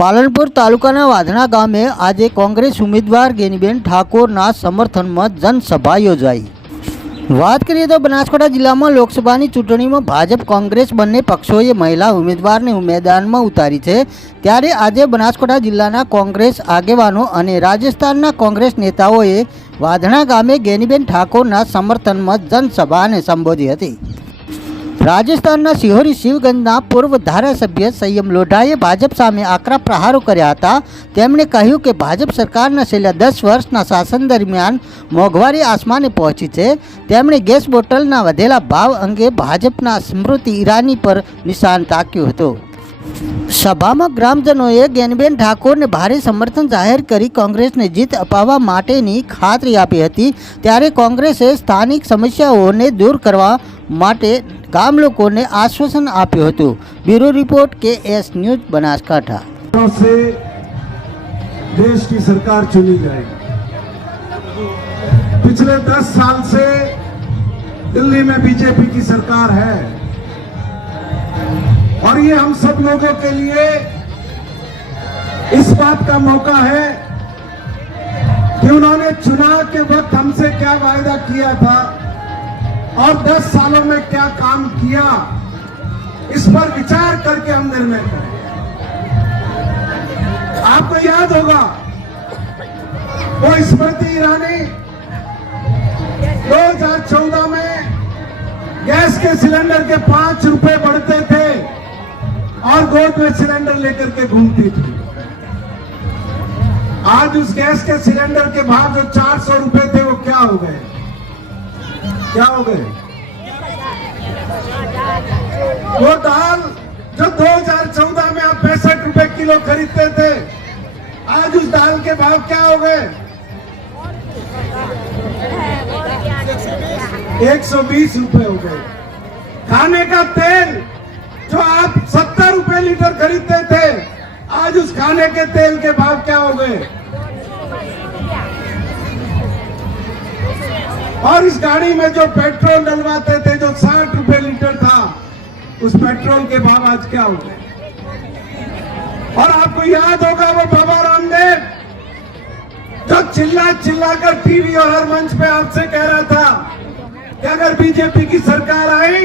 પાલનપુર તાલુકાના વાધણા ગામે આજે કોંગ્રેસ ઉમેદવાર ગેનીબેન ઠાકોરના સમર્થનમાં જનસભા યોજાઈ। વાત કરીએ તો બનાસકાંઠા જિલ્લામાં લોકસભાની ચૂંટણીમાં ભાજપ કોંગ્રેસ બંને પક્ષોએ મહિલા ઉમેદવારને મેદાનમાં ઉતારી છે। ત્યારે આજે બનાસકાંઠા જિલ્લાના કોંગ્રેસ આગેવાનો અને રાજસ્થાનના કોંગ્રેસ નેતાઓએ વાધણા ગામે ગેનીબેન ઠાકોરના સમર્થનમાં જનસભાને સંબોધી હતી। રાજસ્થાનના સિહોરી શિવગંજના પૂર્વ ધારાસભ્ય સંયમ લોઢાએ ભાજપ સામે આકરા પ્રહારો કર્યા હતા। તેમણે કહ્યું કે ભાજપ સરકારના છેલ્લા 10 વર્ષના શાસન દરમિયાન મોંઘવારી આસમાને પહોંચી છે। તેમણે ગેસ બોટલના વધેલા ભાવ અંગે ભાજપના સ્મૃતિ ઈરાની પર નિશાન તાક્યું હતું। સભામાં ગ્રામજનોએ ગેનીબેન ઠાકોરને ભારે સમર્થન જાહેર કરી કોંગ્રેસને જીત અપાવવા માટેની ખાતરી આપી હતી। ત્યારે કોંગ્રેસે સ્થાનિક સમસ્યાઓને દૂર કરવા માટે ગામ લોકોને આશ્વાसन આપ્યું હતું। Bureau report KS news Banaskantha. से देश की सरकार चुनी जाएगी। पिछले 10 साल से दिल्ली में बीजेपी की सरकार है और ये हम सब लोगों के लिए इस बात का मौका है कि उन्होंने चुनाव के वक्त हमसे क्या वायदा किया था और 10 सालों में क्या काम किया, इस पर विचार करके हम निर्णय करें। आपको याद होगा वो स्मृति ईरानी 2014 में गैस के सिलेंडर के 5 रुपए बढ़ते थे और गोद में सिलेंडर लेकर के घूमती थी। आज उस गैस के सिलेंडर के भाव जो 400 रुपए थे वो क्या हो गए? क्या हो गए? वो दाल जो 2014 में आप 65 रुपए किलो खरीदते थे, आज उस दाल के भाव क्या हो गए? 120 रुपए हो गए। खाने का तेल जो आप 70 रुपए लीटर खरीदते थे, आज उस खाने के तेल के भाव क्या हो गए? और इस गाड़ी में जो पेट्रोल डलवाते थे जो 60 रुपए लीटर था, उस पेट्रोल के भाव आज क्या हो गए? और आपको याद होगा वो बाबा रामदेव जो चिल्ला कर टीवी और हर मंच पे आपसे कह रहा था कि अगर बीजेपी की सरकार आई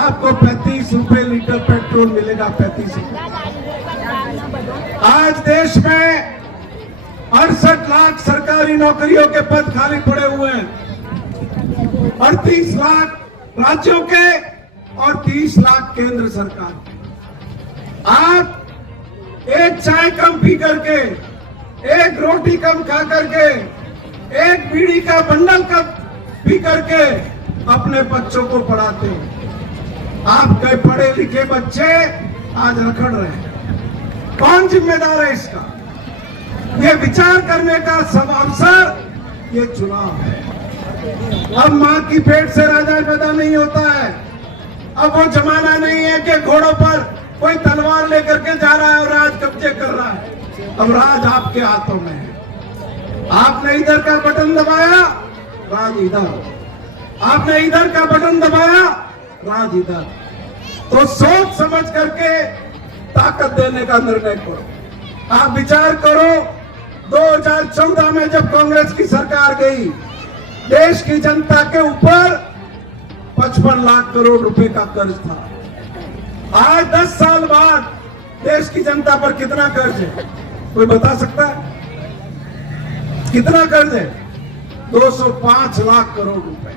आपको 35 रुपए लीटर पेट्रोल मिलेगा। 35 रुपए। आज देश में 68 लाख सरकारी नौकरियों के पद खाली पड़े हुए हैं, 38 लाख राज्यों के और 30 लाख केंद्र सरकार। आप एक चाय कम पी करके, एक रोटी कम खा करके, एक बीड़ी का बंडल कम पी करके अपने बच्चों को पढ़ाते हो। आपके पढ़े लिखे बच्चे आज रखड़ रहे हैं। कौन जिम्मेदार है इसका? ये विचार करने का सब अवसर ये चुनाव है। अब मां की पेट से राजा पैदा नहीं होता है। अब वो जमाना नहीं है कि घोड़ों पर कोई तलवार लेकर के जा रहा है और राज कब्जे कर रहा है। अब राज आपके हाथों में है। आपने इधर का बटन दबाया, राज इधर। आपने इधर का बटन दबाया, राज इधर। तो सोच समझ करके ताकत देने का निर्णय करो। आप विचार करो 2014 में जब कांग्रेस की सरकार गई, देश की जनता के ऊपर 55 लाख करोड़ रुपए का कर्ज था। आज 10 साल बाद देश की जनता पर कितना कर्ज है? कोई बता सकता है? कितना कर्ज है? 205 लाख करोड़ रुपए।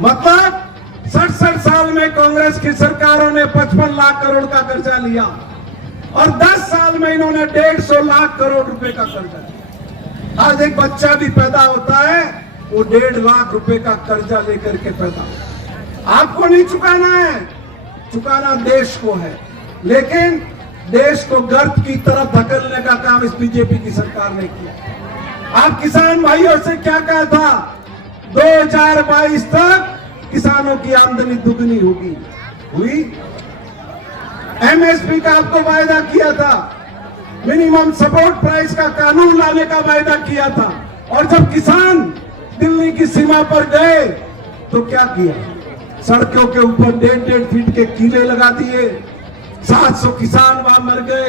मतलब 67 साल में कांग्रेस की सरकारों ने 55 लाख करोड़ का कर्जा लिया और 10 साल में इन्होंने 150 लाख करोड़ रुपए का कर्जा लिया। आज एक बच्चा भी पैदा होता है वो 1.5 लाख रुपए का कर्जा लेकर के पैदा। आपको नहीं चुकाना है, चुकाना देश को है। लेकिन देश को गर्त की तरफ धकेलने का काम इस बीजेपी की सरकार ने किया। आप किसान भाइयों से क्या कहा था? 2022 तक किसानों की आमदनी दुगनी होगी। हुई? एमएसपी का आपको वायदा किया था, मिनिमम सपोर्ट प्राइस का कानून लाने का वायदा किया था। और जब किसान दिल्ली की सीमा पर गए तो क्या किया? सड़कों के ऊपर 1.5 फीट के कीले लगा दिए। 700 किसान वहां मर गए।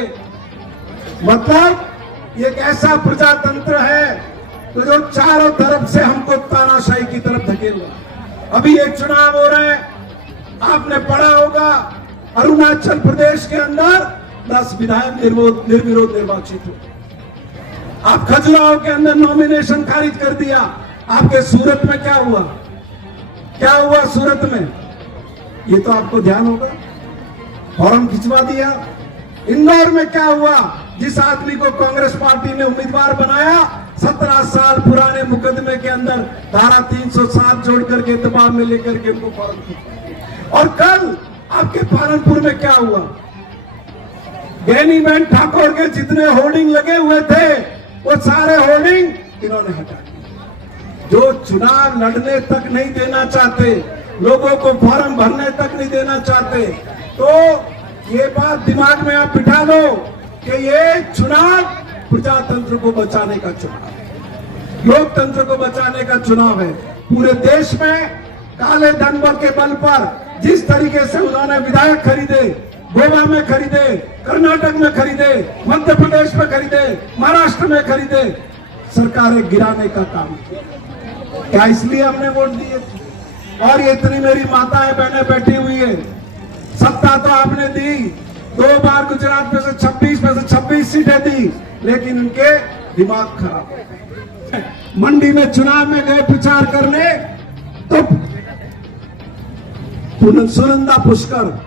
मतलब ये एक ऐसा प्रजातंत्र है तो जो चारों तरफ से हमको तानाशाही की तरफ धकेल रहा। अभी एक चुनाव हो रहे हैं, आपने पढ़ा होगा अरुणाचल प्रदेश के अंदर 10 विधायक निर्विरोध निर्वाचित हुए। आप खजुराहो के अंदर नॉमिनेशन खारिज कर दिया। आपके सूरत में क्या हुआ? क्या हुआ सूरत में? ये तो आपको ध्यान होगा, फॉर्म खिंचवा दिया। इंदौर में क्या हुआ? जिस आदमी को कांग्रेस पार्टी ने उम्मीदवार बनाया, 17 साल पुराने मुकदमे के अंदर धारा 307 जोड़ करके दबाव में लेकर के उनको फॉर्म खिंचवा। और कल आपके पालनपुर में क्या हुआ? गैनीबेन ठाकुर के जितने होर्डिंग लगे हुए थे वो सारे होर्डिंग इन्होंने हटा दिए। जो चुनाव लड़ने तक नहीं देना चाहते, लोगों को फॉर्म भरने तक नहीं देना चाहते, तो ये बात दिमाग में आप बिठा लो कि ये चुनाव प्रजातंत्र को बचाने का चुनाव है, लोकतंत्र को बचाने का चुनाव है। पूरे देश में काले धन के बल पर जिस तरीके से उन्होंने विधायक खरीदे, गोवा में खरीदे, कर्नाटक में खरीदे, मध्य प्रदेश में खरीदे, महाराष्ट्र में खरीदे, सरकारें गिराने का काम किया। क्या इसलिए हमने वोट दिए? और ये इतनी मेरी माताएं बहनें बैठी हुई है, सत्ता तो आपने दी, 2 बार गुजरात में से 26 सीटें दी, लेकिन उनके दिमाग खराब। मंडी में चुनाव में गए प्रचार करने तो सुनंदा पुष्कर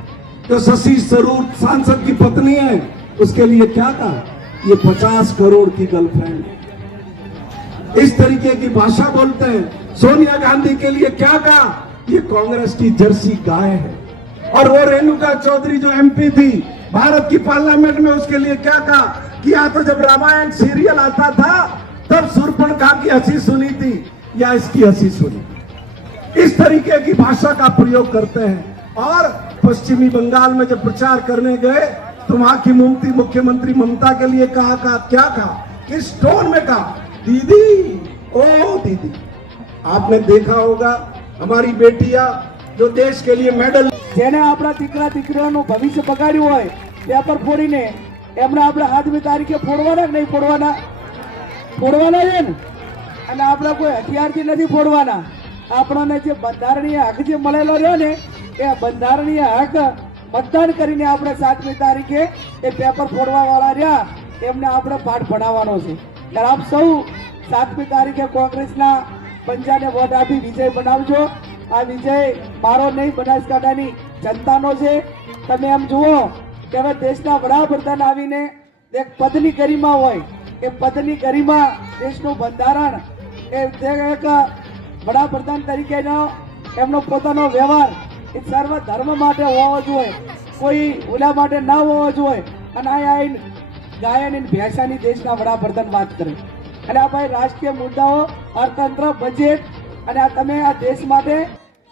जो शशि थरूर सांसद की पत्नी है, उसके लिए क्या कहा? ये 50 करोड़ की गर्लफ्रेंड है। इस तरीके की भाषा बोलते हैं। सोनिया गांधी के लिए क्या कहा? ये कांग्रेस की जर्सी गाय है। और वो रेणुका चौधरी जो एमपी थी भारत की पार्लियामेंट में, उसके लिए क्या कहा कि या तो जब रामायण सीरियल आता था तब शूर्पणखा की हंसी सुनी थी या इसकी हंसी सुनी। इस तरीके की भाषा का प्रयोग करते हैं। और पश्चिमी बंगाल में जब प्रचार करने गए तो वहां की मुख्यमंत्री ममता के लिए क्या कहा? किस टोन में कहा? दीदी, ओ दीदी। आपने देखा होगा हमारी बेटियां जो देश के लिए मेडल, જેને આપણા દીકરા દીકરીઓનું ભવિષ્ય બગાડ્યું હોય, પેપર ફોડીને એમને આપણે 7મી તારીખે ફોડવાના કે નહીં ફોડવાના? ફોડવાના છે ને. અને આપણે કોઈ હથિયારથી નથી ફોડવાના. આપણને જે બંધારણીય હક જે મળેલો રહ્યો ને, એ બંધારણીય હક મતદાન કરીને આપણે 7મી તારીખે એ પેપર ફોડવા વાળા રહ્યા એમને આપણે પાઠ ભણાવવાનો છે. ત્યારે આપ સૌ 7મી તારીખે કોંગ્રેસના પંજાને વોટ આપી વિજય બનાવજો. આ વિજય મારો નહીં, બનાસકાંઠાની જનતાનો છે. તમે એમ જુઓ કે હવે દેશના વડાપ્રધાન આવીને એક પદની ગરિમા હોય, એ પદની ગરિમા દેશનું બંધારણ, એ એક વડાપ્રધાન તરીકેનો એમનો પોતાનો વ્યવહાર એ સર્વ ધર્મ માટે હોવો જોઈએ, કોઈ ઓલા માટે ના હોવો જોઈએ. અને આ આવીને ગાયન અને ભેંસાની દેશના વડાપ્રધાન વાત કરે. અને આ ભાઈ રાષ્ટ્રીય મુદ્દાઓ, અર્થતંત્ર, બજેટ, અને આ તમે આ દેશ માટે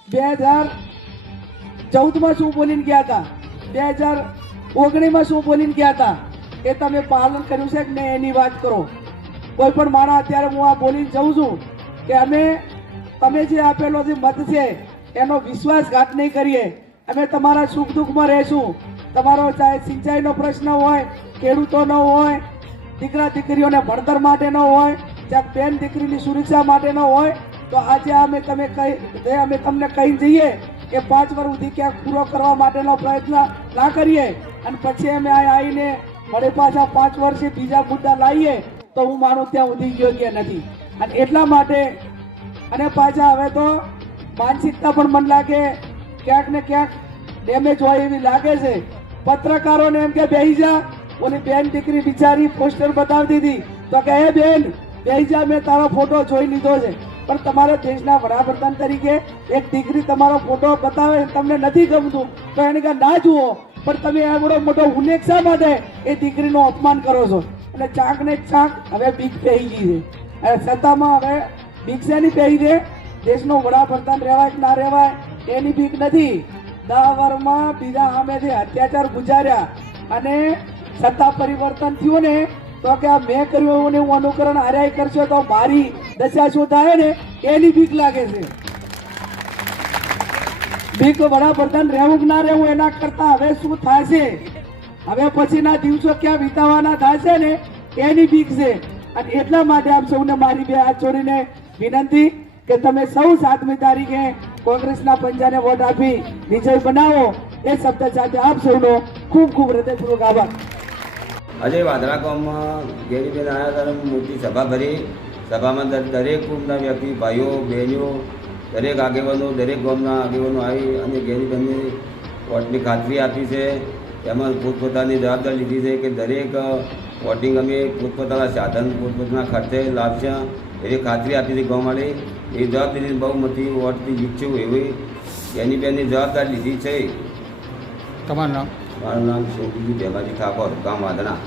2014માં શું બોલીને ગયા હતા, 2019માં શું બોલીને ગયા હતા, એ તમે પાલન કર્યું છે કે નહીં એની વાત કરો. કોઈ પણ મારા અત્યારે હું આ બોલીને જઉં છું કે અમે તમે જે આપેલો જે મત છે એનો વિશ્વાસઘાત નહીં કરીએ. અમે તમારા સુખ દુઃખમાં રહીશું. તમારો ચાહે સિંચાઈનો પ્રશ્ન હોય, ખેડૂતોનો હોય, દીકરા દીકરીઓને ભણતર માટેનો હોય, ચાહે બેન દીકરીની સુરક્ષા માટેનો હોય, તો આજે અમે તમને કહી જઈએ કે 5 વર્ષ સુધી ક્યાંક પૂરો કરવા માટેનો પ્રયત્ન ના કરીએ અને પછી અમે આવીને વળી પાછા 5 વર્ષે બીજા મુદ્દા લાવીએ તો હું માનું ત્યાં સુધી યોગ્ય નથી. અને એટલા માટે અને પાછા હવે તો માનસિકતા પણ મને લાગે ક્યાંક ને ક્યાંક ડેમેજ હોય એવી લાગે છે. પત્રકારોને એમ કે બેહી જા, ઓલી બેન દીકરી બિચારી પોસ્ટર બતાવતી હતી તો કે હે બેન બેહી જા, મેં તારો ફોટો જોઈ લીધો છે. પણ તમારા દેશના વડાપ્રધાન તરીકે એક દીકરી તમારો ફોટો બતાવે, તમને નથી ગમતું તો એને કે ના જુઓ, પણ તમે એવડો મોટો ઉલ્લેખ શા માટે એ દીકરીનું અપમાન કરો છો? અને ચાંક ને ચાંક હવે બીક પહેરી ગઈ છે. અને સત્તામાં હવે બીક શેની પહેરી છે? દેશનો વડાપ્રધાન રહેવાય કે ના રહેવાય એની બીક નથી. 10 વર્ષમાં બીજા સામેથી અત્યાચાર ગુજાર્યા અને સત્તા પરિવર્તન થયું ને તો કે આ મેં કર્યું એવું હું અનુકરણ હાર્યા કરશો તો મારી દશા શું થાય ને એની બીક લાગે છે. બીક વડાપ્રધાન રહેવું કે ના રહેવું એના કરતા હવે શું થશે હવે પછીના દિવસો ક્યાં વિતાવાના થશે ને એની બીક છે. અને એટલા માટે આપ સૌને મારી બે હાથ જોડીને વિનંતી કે તમે સૌ 7મી તારીખે કોંગ્રેસના પંજાને વોટ આપી વિજય બનાવો. એ શબ્દ સાથે આપ સૌનો ખૂબ ખૂબ હૃદયપૂર્વક આભાર. આજે વાદળા ગામમાં ગેરીબેન આવ્યા ત્યારે મોટી સભા ભરી. સભામાં દરેક કુટુંબના વ્યક્તિ, ભાઈઓ બહેનો, દરેક આગેવાનો, દરેક ગામના આગેવાનો આવી અને ગેરીબેનને વોટની ખાતરી આપી છે. એમાં પોતપોતાની જવાબદારી લીધી છે કે દરેક વોટિંગ અમે પોતપોતાના સાધન, પોતપોતાના ખર્ચે લાવશે એવી ખાતરી આપી હતી ગામવાળી. એ જવાબદારી બહુ મોટી વોટથી જીતશું એવી ગેરીબેનની જવાબદારી લીધી છે. તમારું નામ? મારું નામ શોકજી ભેમાજી ઠાકોર, ગામ વાદણા.